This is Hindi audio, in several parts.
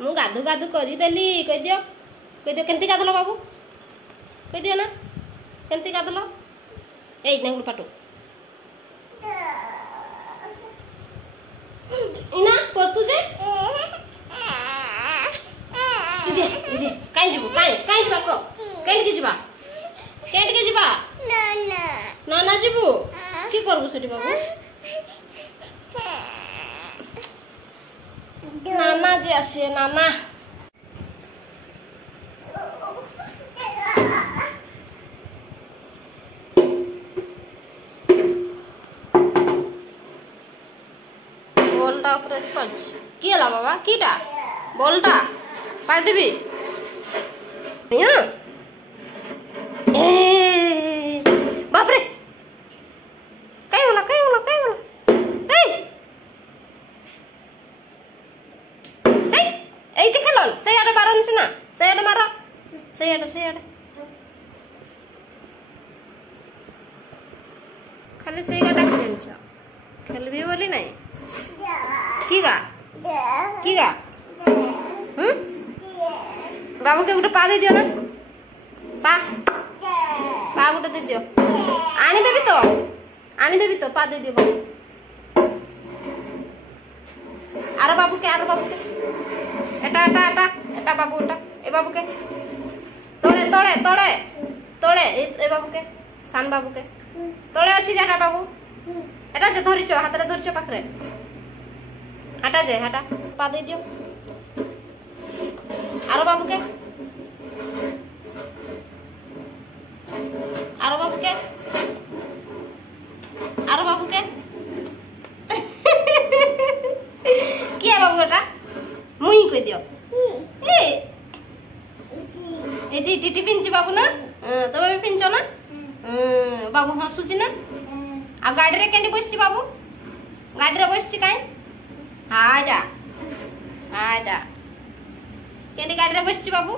मु गाधु गाधु करदेली कह दियो केमती गाधल बाबू कह दियो ना केमती गाधल ए नेंगुल पाटू इना परतु जे इदे इदे काई जीवु काई जीवा को केंट के जीवा ना ना जीवु की करबु सेठी बाबू नाना जी आसे नाना बोलटा ऊपर पड़ की हला बाबा कीटा बोलटा पार देबी यहाँ ए बाप रे कई होला এই খেলন সেই আড়ে মারন সিনা সেই আড়ে মার সেই আড়ে খালি সেই গাটা খেলছ খেলবি বলি নাই কি গা বাবুকে গোটে পা দিয়ে দিও না পা গোটে দিয়ে দিও আনিদেবি তো পা দিয়ে দিও বাবু আর বাবুকে এটা বাবু এ বাবুকে তোড়ে এ বাবুকে সান বাবুকে তোড়ে আছে যেটা বাবু এটা যে ধরিছ হাতরে ধরিছ পাখরে হাটা পা দিয়ে দিও আর বাবুকে কি বাবু এটা মুই কই দিও এটি টিটি পিনছি বাবু না তবে পিনছ না বাবু হসুছি না আর গাড়ি রে কেন বসছি বাবু গাড়ি রে বসছি কাই হাইডা কেন গাড়ি রে বসছি বাবু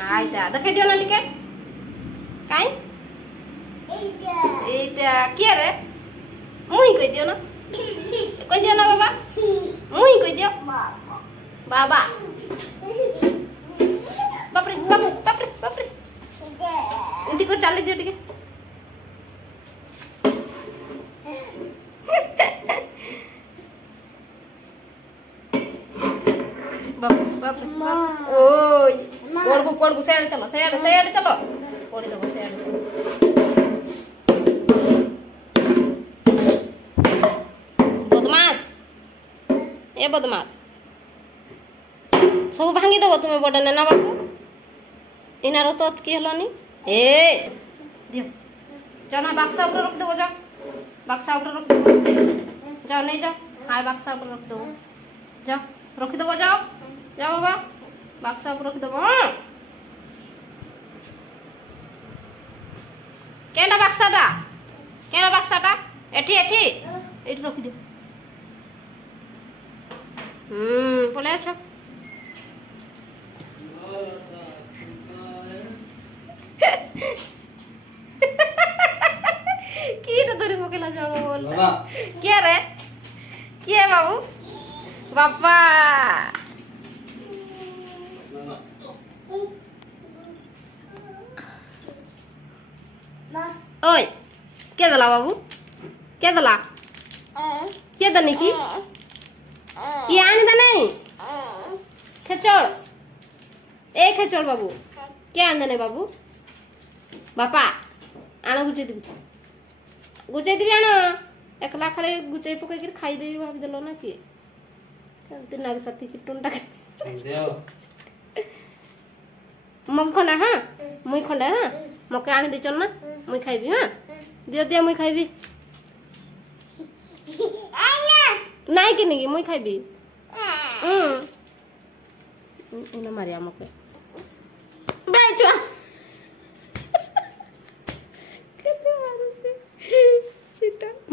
হাইডা দেখাই দিও না টিকে কাই এইটা কি রে মুই কই দিও না বাবা মুই কই দিও বাবা বাপরে এদিকে को चाली दियो टिके ओय कोड़बू सेयाड़े चलो कोड़ी दबो सेयाड़े चलो बदमाश सब भांगी दब तुम्हें बड़े नेना बाबू इनार तो की हलनी ए दियो जाओ ना बक्सा ऊपर रख दो जाओ बक्सा ऊपर रख दो जाओ नहीं जाओ हाय बक्सा ऊपर रख दो जाओ रख दो जाओ जाओ बाबा बक्सा ऊपर रख दो केना बक्साटा एठी एठी एठी रख दो बोले अच्छा की तो तोरी पकेला जाओ बोल क्या रे क्या बाबू बाबा ओए क्या दला बाबू क्या दला क्या दनी की ये आने दे नहीं खेचोड़ ए खेचोड़ बाबू क्या आने बाबू बापा आना गुचे दी आना एकला खाली गुचे पकई खाई देवी भाभी देलो ना कि नारी पति की टुंटा मग खंडा हाँ मुई खंडा हाँ मके आनी देचन ना मुई खाइबी हाँ दियो दियो मुई खाइबी नहीं कि नहीं मुई खाइबी इना मारिया मके बैठो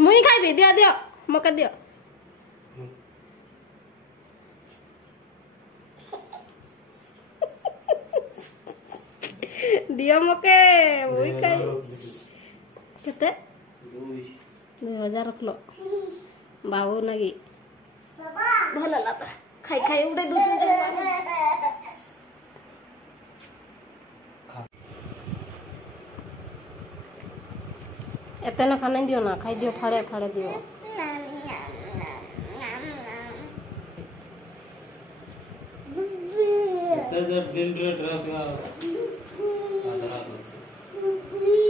मुई खाइबी दियो दियो मके दियो दियो मके मुई खाइ केते 2000 रखलो बाबू नगी भल लाता खाई खाई उड़े दूसरे एते ना खाने दियो ना, खाई दियो, फाड़े फाड़े दियो।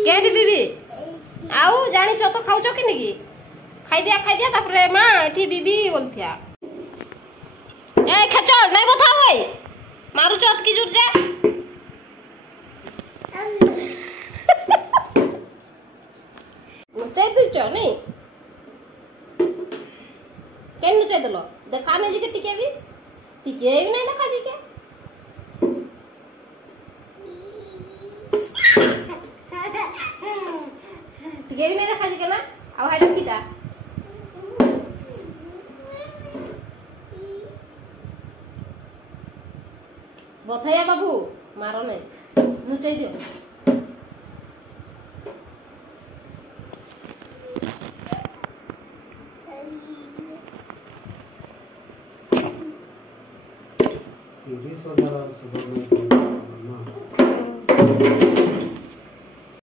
केडी बीबी आउ जानी छ तो खाउ छ कि नहीं खाई दिया तापरे मां एठी बीबी बोलथिया ए खचड़ नहीं बता होई मारू चोत की जुर जा नचाई दु छ नहीं केन नचाई दलो देखा नहीं जी के टिके भी नहीं देखा जी के टिके भी नहीं देखा जी के ना आउ हाइड किटा बथैया बाबू मारो नहीं नुचाई दियो Ini saudara sebagai